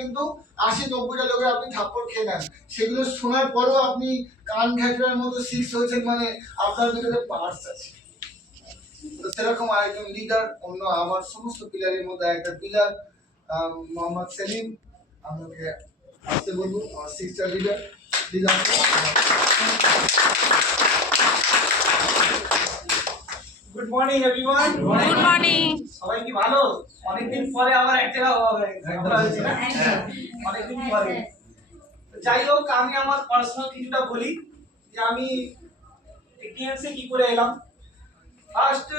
কিন্তু 80-90টা লোকের আপনি থাপ্পড় খেয়ে নেন, সেগুলো শোনার পরেও আপনি কান ঘেঁচড়ার মতো সিক্স হয়েছেন, মানে আপনার ভিতরে পার্টস আছে। সেরকম আরেকজন লিডার, অন্য আমার সমস্ত পিলারের মধ্যে একটা পিলার মোহাম্মদ সেলিম, আপনাকে আসতে বলবো, আমার সিক্সটা leader. Good morning everyone. Good morning. সবাই কি ভালো? অনেকদিন পরে আবার এক জায়গা হয়েছে না? অনেকদিন পরে। যাই হোক, আমি আমার পার্সোনাল কিছুটা বলি যে আমি টিএনসি কি করে এলাম। ফার্স্ট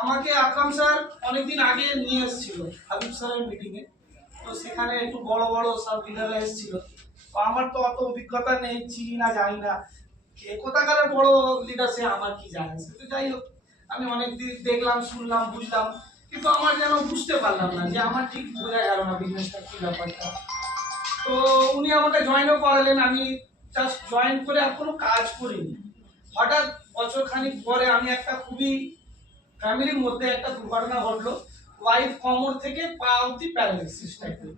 আমাকে আকরাম স্যার অনেকদিন আগে নিয়ে এসেছিল হাবিব স্যারের মিটিংয়ে। তো সেখানে একটু বড় বড় সব লিডাররা এসেছিল। তো আমার তো অত অভিজ্ঞতা নেই, চিনি না, জানি না কে কোথাকার বড় লিডার, সে আমার কি জানে। তো যাই হোক, আমি অনেকদিন দেখলাম, শুনলাম, বুঝলাম, কিন্তু আমার যেন বুঝতে পারলাম না, যে আমার ঠিক বোঝা গেল না বিজনেসটা কি ব্যাপারটা। তো উনি আমাকে জয়েনও করালেন। আমি জাস্ট জয়েন করে আর কোনো কাজ করিনি। হঠাৎ বছর খানিক পরে আমি একটা খুবই ফ্যামিলির মধ্যে একটা দুর্ঘটনা ঘটলো। ওয়াইফ কোমর থেকে পা অবধি প্যারালাইসিস টাইপের।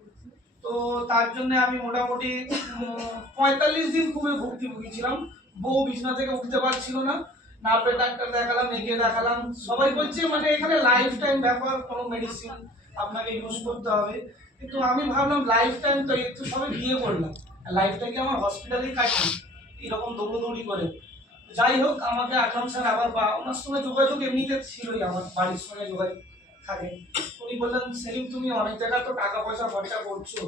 তো তার জন্য আমি মোটামুটি 45 দিন খুবই ভুগছিলাম। বউ বিছানা থেকে উঠতে পারছিল না, নার্ভের ডাক্তার দেখালাম, একে দেখালাম, সবাই বলছে মানে এখানে লাইফ টাইম ব্যাপার, কোনো মেডিসিন আপনাকে ইউজ করতে হবে। কিন্তু আমি ভাবলাম লাইফ টাইম তো, একটু সবে বিয়ে করলাম, লাইফটা কি আমার হসপিটালেই কাটি এরকম দৌড়দৌড়ি করে। যাই হোক, আমাকে আকরাম স্যার আবার ওনার সঙ্গে যোগাযোগ এমনিতে ছিলই, আমার বাড়ির সঙ্গে যোগাযোগ থাকে। উনি বললেন, সেলিম তুমি অনেক জায়গায় তো টাকা পয়সা খরচা করছো,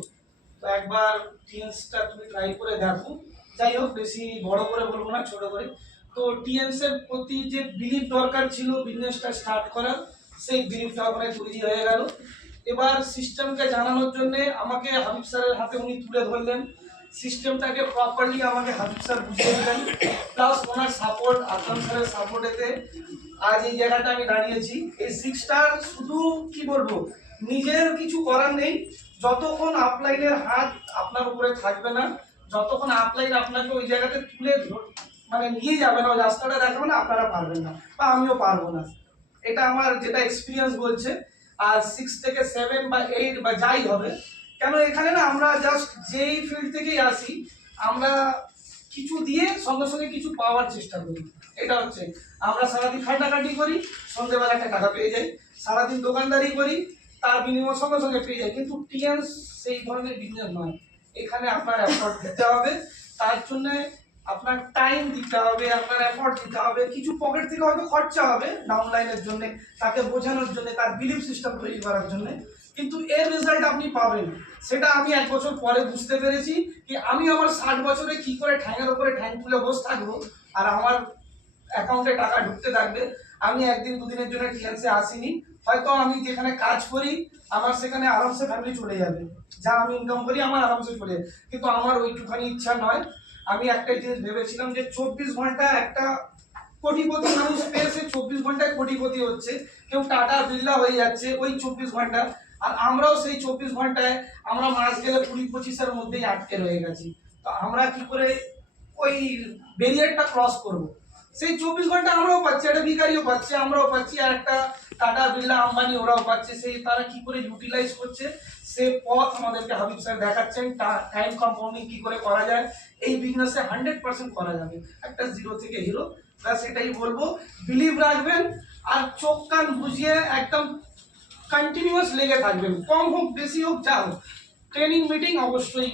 তো একবার টিএনসটা তুমি ট্রাই করে দেখো। যাই হোক, বেশি বড় করে বলবো না, ছোট করে। তো টিএনস এর প্রতি যে বিলিভ দরকার ছিল বিজনেসটা স্টার্ট করার, সেই বিলিভটা ওখানে তৈরি হয়ে গেল। এবার সিস্টেমকে জানানোর জন্য আমাকে হাবিব স্যারের হাতে উনি তুলে ধরলেন, সিস্টেমটাকে প্রপারলি আমাকে হাবিব স্যার বুঝিয়ে দিলেন, প্লাস ওনার সাপোর্ট, আকরাম স্যারের সাপোর্টেতে আজ এই জায়গাটা আমি দাঁড়িয়েছি। এই সিক্সটার শুধু কি বলবো, নিজের কিছু করার নেই। যতক্ষণ আপলাইনের হাত আপনার উপরে থাকবে না, যতক্ষণ আপলাইন আপনাকে ওই জায়গাতে তুলে মানে নিয়ে যাবে না, ওই রাস্তাটা দেখাবে না, আপনারা পারবেন না, বা আমিও পারবো না। এটা আমার যেটা এক্সপিরিয়েন্স বলছে। আর 6 থেকে 7 বা 8 বা যাই হবে কেন, এখানে না আমরা জাস্ট যেই ফিল্ড থেকেই আসি, আমরা কিছু দিয়ে সঙ্গে সঙ্গে কিছু পাওয়ার চেষ্টা করি। এটা হচ্ছে, আমরা সারাদিন খাটাখাটি করি, সন্ধ্যেবেলা একটা টাকা পেয়ে যাই, সারাদিন দোকানদারি করি, তার বিনিময় সঙ্গে সঙ্গে পেয়ে যাই। কিন্তু টিএনস সেই ধরনের বিজনেস নয়। এখানে আপনার এফোর্ট দিতে হবে, তার জন্য আপনার টাইম দিতে হবে, আপনার এফোর্ট দিতে হবে, কিছু পকেট থেকে হয়তো খরচা হবে ডাউনলাইনের জন্য, তাকে বোঝানোর জন্য, তার বিলিভ সিস্টেম তৈরি করার জন্য। কিন্তু এর রেজাল্ট আপনি পাবেন, সেটা আমি 1 বছর পরে বুঝতে পেরেছি। কি আমি আমার 60 বছরে কি করে ঠ্যাঙের উপরে ঠ্যাং তুলে বসে থাকবো আর আমার অ্যাকাউন্টে টাকা ঢুকতে থাকবে। আমি একদিন দুদিনের জন্য টিএনসে আসিনি, হয়তো আমি যেখানে কাজ করি আমার সেখানে আরামসে ফ্যামিলি চলে যাবে, যা আমি ইনকাম করি আমার আরামসে চলে যাবে। কিন্তু আমার ওইটুখানি ইচ্ছা নয়। আমি একটা জিনিস ভেবেছিলাম যে 24 ঘন্টা একটা কোটিপতি মানুষ পেয়েছে, 24 ঘন্টায় কোটিপতি হচ্ছে, কেউ টাটা বিড়লা হয়ে যাচ্ছে ওই 24 ঘন্টা। আর আমরাও সেই 24 ঘন্টায় আমরা মাস গেলে 20-25-এর মধ্যেই আটকে রয়ে গেছি। তো আমরা কি করে ওই ব্যারিয়ারটা ক্রস করব? সেই 24 ঘন্টা আমরাও পাচ্ছি, একটা ভিখারিও পাচ্ছে, আমরাও পাচ্ছি, আর একটা টাটা বিড়লা আম্বানি ওরাও পাচ্ছে। সেই তারা কি করে ইউটিলাইজ করছে, সে পথ আমাদেরকে হাবিব স্যার দেখাচ্ছেন। টাইম কম্পাউন্ডিং কি করে করা যায়, এই বিজনেসে 100% করা যাবে, একটা জিরো থেকে হিরো। ব্যাস এটাই বলবো, বিলিভ রাখবেন আর চোখ কান বুঝিয়ে একদম কন্টিনিউয়াস লেগে থাকবেন, কম হোক বেশি হোক যা হোক। ট্রেনিং মিটিং অবশ্যই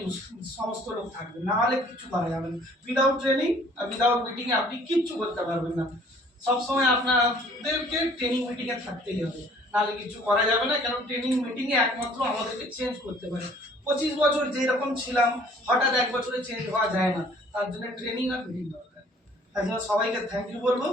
সমস্ত লোক থাকবে, না হলে কিছু করা যাবে না। উইদাউট ট্রেনিং আর উইদাউট মিটিং এ আপনি কিচ্ছু করতে পারবেন না। সবসময় আপনাদেরকে ট্রেনিং মিটিং এ থাকতেই হবে, নাহলে কিছু করা যাবে না। কেন, ট্রেনিং মিটিং এ একমাত্র আমাদেরকে চেঞ্জ করতে পারে। 25 বছর যেরকম ছিলাম হঠাৎ 1 বছরে চেঞ্জ হওয়া যায় না, তার জন্য ট্রেনিং আর মিটিং দরকার। তার জন্য সবাইকে থ্যাংক ইউ বলবো।